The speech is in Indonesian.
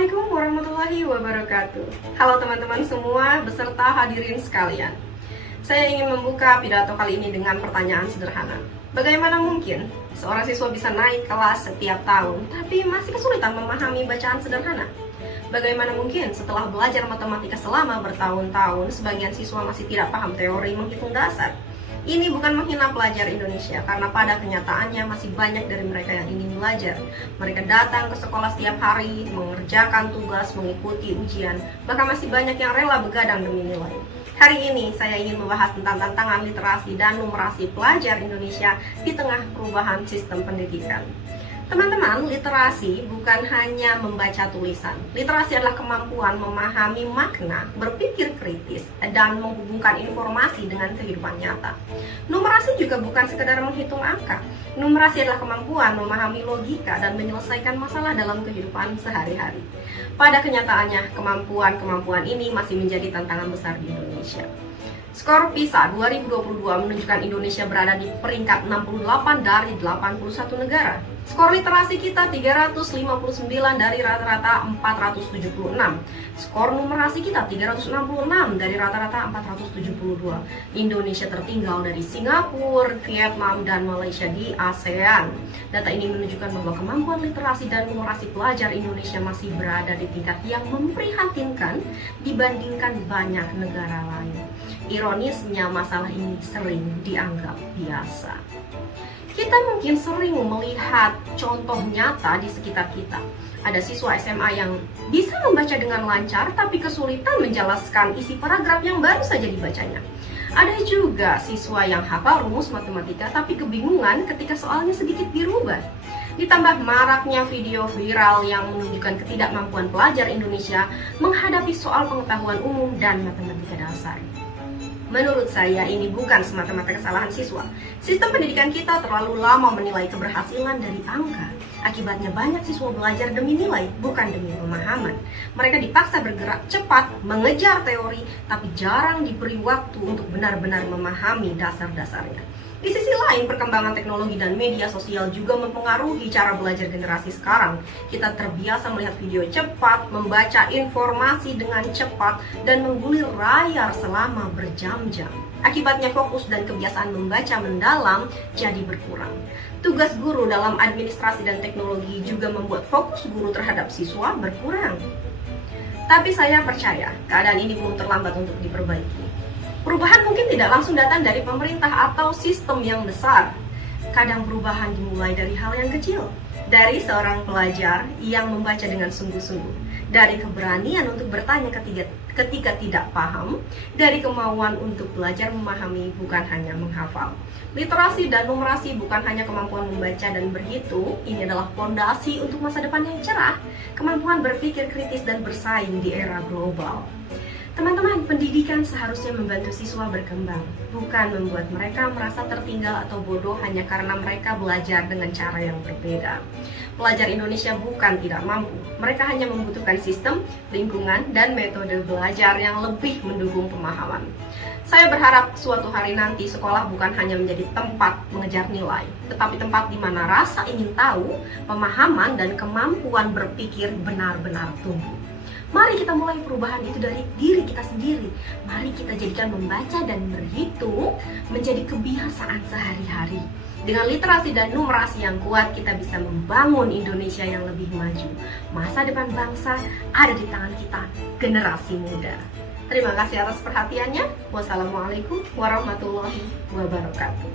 Assalamualaikum warahmatullahi wabarakatuh. Halo teman-teman semua beserta hadirin sekalian. Saya ingin membuka pidato kali ini dengan pertanyaan sederhana. Bagaimana mungkin seorang siswa bisa naik kelas setiap tahun tapi masih kesulitan memahami bacaan sederhana? Bagaimana mungkin setelah belajar matematika selama bertahun-tahun sebagian siswa masih tidak paham teori menghitung dasar? Ini bukan menghina pelajar Indonesia, karena pada kenyataannya masih banyak dari mereka yang ingin belajar. Mereka datang ke sekolah setiap hari, mengerjakan tugas, mengikuti ujian, bahkan masih banyak yang rela begadang demi nilai. Hari ini saya ingin membahas tentang tantangan literasi dan numerasi pelajar Indonesia di tengah perubahan sistem pendidikan. Teman-teman, literasi bukan hanya membaca tulisan. Literasi adalah kemampuan memahami makna, berpikir kritis, dan menghubungkan informasi dengan kehidupan nyata. Numerasi juga bukan sekedar menghitung angka. Numerasi adalah kemampuan memahami logika dan menyelesaikan masalah dalam kehidupan sehari-hari. Pada kenyataannya, kemampuan-kemampuan ini masih menjadi tantangan besar di Indonesia. Skor PISA 2022 menunjukkan Indonesia berada di peringkat 68 dari 81 negara. Skor literasi kita 359 dari rata-rata 476. Skor numerasi kita 366 dari rata-rata 472. Indonesia tertinggal dari Singapura, Vietnam, dan Malaysia di ASEAN. Data ini menunjukkan bahwa kemampuan literasi dan numerasi pelajar Indonesia masih berada di tingkat yang memprihatinkan dibandingkan banyak negara lain. Ironisnya, masalah ini sering dianggap biasa. Kita mungkin sering melihat contoh nyata di sekitar kita. Ada siswa SMA yang bisa membaca dengan lancar tapi kesulitan menjelaskan isi paragraf yang baru saja dibacanya. Ada juga siswa yang hafal rumus matematika tapi kebingungan ketika soalnya sedikit dirubah. Ditambah maraknya video viral yang menunjukkan ketidakmampuan pelajar Indonesia menghadapi soal pengetahuan umum dan matematika dasar. Menurut saya, ini bukan semata-mata kesalahan siswa. Sistem pendidikan kita terlalu lama menilai keberhasilan dari angka. Akibatnya banyak siswa belajar demi nilai, bukan demi pemahaman. Mereka dipaksa bergerak cepat, mengejar teori, tapi jarang diberi waktu untuk benar-benar memahami dasar-dasarnya. Di sisi lain, perkembangan teknologi dan media sosial juga mempengaruhi cara belajar generasi sekarang. Kita terbiasa melihat video cepat, membaca informasi dengan cepat, dan menggulir layar selama berjam-jam. Akibatnya fokus dan kebiasaan membaca mendalam jadi berkurang. Tugas guru dalam administrasi dan teknologi juga membuat fokus guru terhadap siswa berkurang. Tapi saya percaya, keadaan ini belum terlambat untuk diperbaiki. Perubahan mungkin tidak langsung datang dari pemerintah atau sistem yang besar. Kadang perubahan dimulai dari hal yang kecil, dari seorang pelajar yang membaca dengan sungguh-sungguh, dari keberanian untuk bertanya ketika tidak paham, dari kemauan untuk belajar memahami bukan hanya menghafal. Literasi dan numerasi bukan hanya kemampuan membaca dan berhitung, ini adalah fondasi untuk masa depan yang cerah, kemampuan berpikir kritis dan bersaing di era global. Teman-teman, pendidikan seharusnya membantu siswa berkembang, bukan membuat mereka merasa tertinggal atau bodoh hanya karena mereka belajar dengan cara yang berbeda. Pelajar Indonesia bukan tidak mampu, mereka hanya membutuhkan sistem, lingkungan, dan metode belajar yang lebih mendukung pemahaman. Saya berharap suatu hari nanti sekolah bukan hanya menjadi tempat mengejar nilai, tetapi tempat di mana rasa ingin tahu, pemahaman, dan kemampuan berpikir benar-benar tumbuh. Mari kita mulai perubahan itu dari diri kita sendiri. Mari kita jadikan membaca dan berhitung menjadi kebiasaan sehari-hari. Dengan literasi dan numerasi yang kuat, kita bisa membangun Indonesia yang lebih maju. Masa depan bangsa ada di tangan kita, generasi muda. Terima kasih atas perhatiannya. Wassalamualaikum warahmatullahi wabarakatuh.